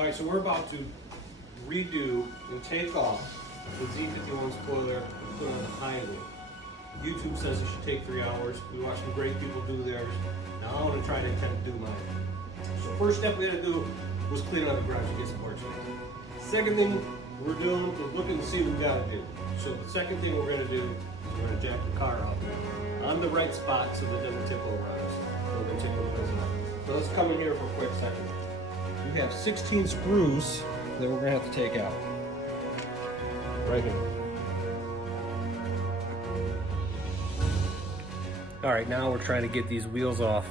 All right, so we're about to redo and take off the Z51 spoiler and put on the Highway. YouTube says it should take 3 hours. We watched some great people do theirs. Now I want to try to attempt to do mine. So first step we had to do was clean out the garage and get some parts in. Second thing we're doing is looking to see what we gotta do. So the second thing we're gonna do is we're gonna jack the car out on the right spot so that it doesn't tip over on us. So we're gonna take the wheels out. So let's come in here for a quick second. We have 16 screws that we're gonna have to take out. Right here. All right, now we're trying to get these wheels off,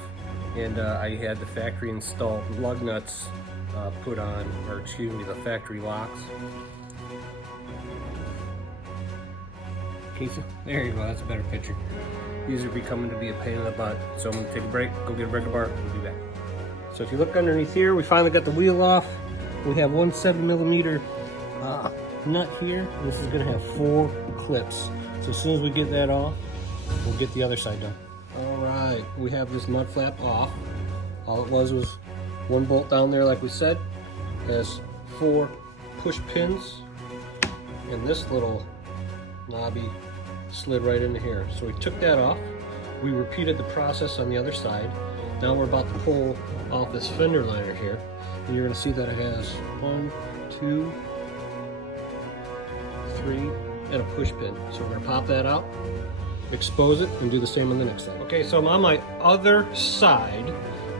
and I had the factory installed lug nuts put on, or excuse me, the factory locks. Can you see? There you go, that's a better picture. These are becoming to be a pain in the butt. So I'm gonna take a break, go get a breaker bar, we'll be back. So if you look underneath here, we finally got the wheel off. We have one 7mm nut here. This is gonna have 4 clips. So as soon as we get that off, we'll get the other side done. All right, we have this mud flap off. All it was 1 bolt down there, like we said. Has 4 push pins, and this little knobby slid right into here. So we took that off. We repeated the process on the other side. Now we're about to pull off this fender liner here, and you're going to see that it has 1, 2, 3, and a push pin. So we're going to pop that out, expose it, and do the same on the next side. Okay, so I'm on my other side,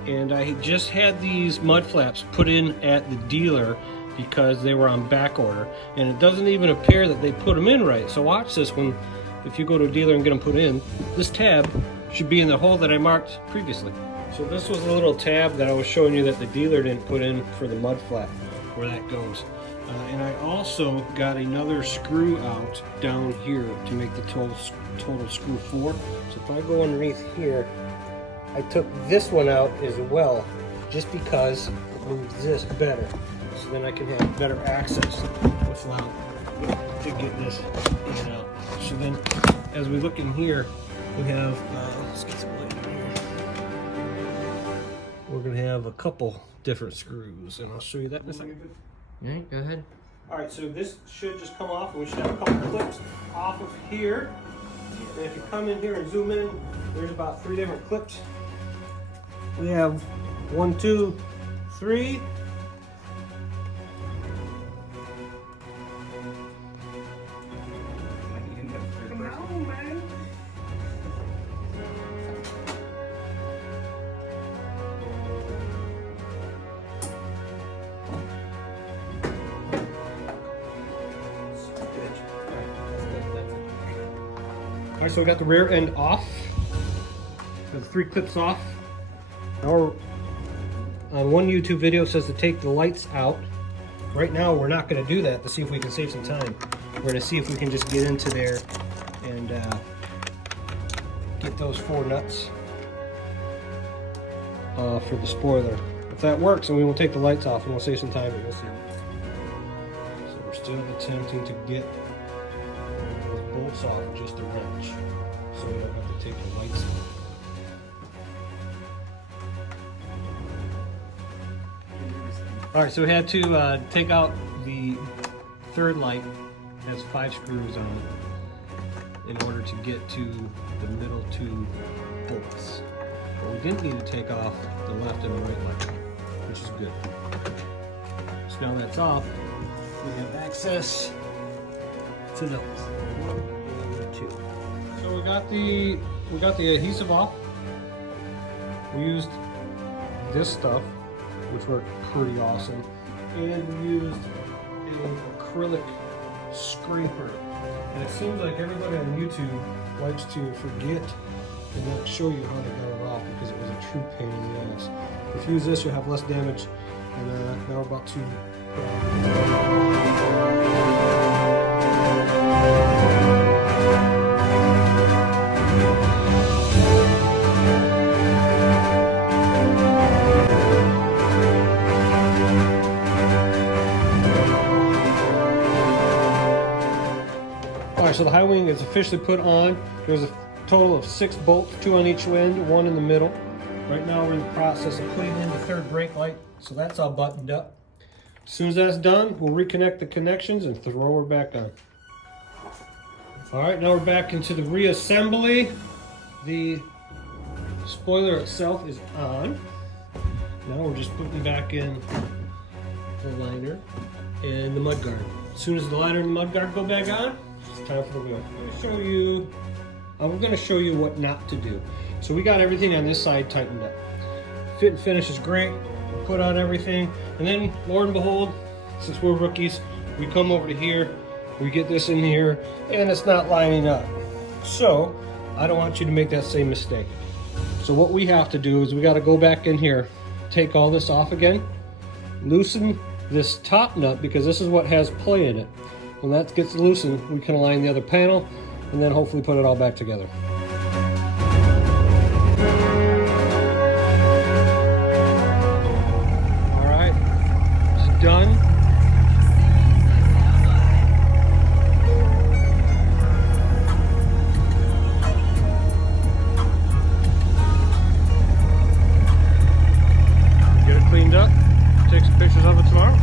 and I just had these mud flaps put in at the dealer because they were on back order, and it doesn't even appear that they put them in right. So watch this. When if you go to a dealer and get them put in, this tab should be in the hole that I marked previously. So this was a little tab that I was showing you that the dealer didn't put in for the mud flap, where that goes. And I also got another screw out down here to make the total screw 4. So if I go underneath here, I took this one out as well, just because it moves this better. So then I can have better access without to get this in and out. So then, as we look in here, we have, let's get some light in here. We're gonna have a couple different screws, and I'll show you that in a second. Yeah, go ahead. All right, so this should just come off, and we should have a couple clips off of here. And if you come in here and zoom in, there's about 3 different clips. We have 1, 2, 3. All right, so we got the rear end off. So the 3 clips off. Now on one YouTube video it says to take the lights out. Right now we're not going to do that to see if we can save some time. We're going to see if we can just get into there and get those 4 nuts for the spoiler. If that works, then we will take the lights off and we'll save some time, and we'll see. So we're still attempting to get those bolts off with just a wrench, so we don't have to take the lights off. All right, so we had to take out the 3rd light. It has 5 screws on it in order to get to the middle 2 bolts. But we didn't need to take off the left and right light, which is good. So now that's off, we have access to those. 1 and 2. So we got the adhesive off. We used this stuff, which worked pretty awesome, and we used an acrylic scraper. And it seems like everybody on YouTube likes to forget and not show you how to get it off, because it was a true pain in the ass. If you use this, you'll have less damage. And now we're about to put Alright, so the high wing is officially put on. There's a total of 6 bolts, 2 on each end, 1 in the middle. Right now we're in the process of putting in the 3rd brake light, so that's all buttoned up. As soon as that's done, we'll reconnect the connections and throw her back on. All right, now we're back into the reassembly. The spoiler itself is on. Now we're just putting back in the liner and the mudguard. As soon as the liner and the mudguard go back on, it's time for the wheel. I'm going to show you what not to do. So we got everything on this side tightened up. Fit and finish is great. We put on everything, and then, Lord and behold, since we're rookies, we come over to here, we get this in here, and it's not lining up. So I don't want you to make that same mistake. So what we have to do is we got to go back in here, take all this off again, loosen this top nut, because this is what has play in it. When that gets loosened, we can align the other panel and then hopefully put it all back together. All right, it's done. Get it cleaned up, take some pictures of it tomorrow.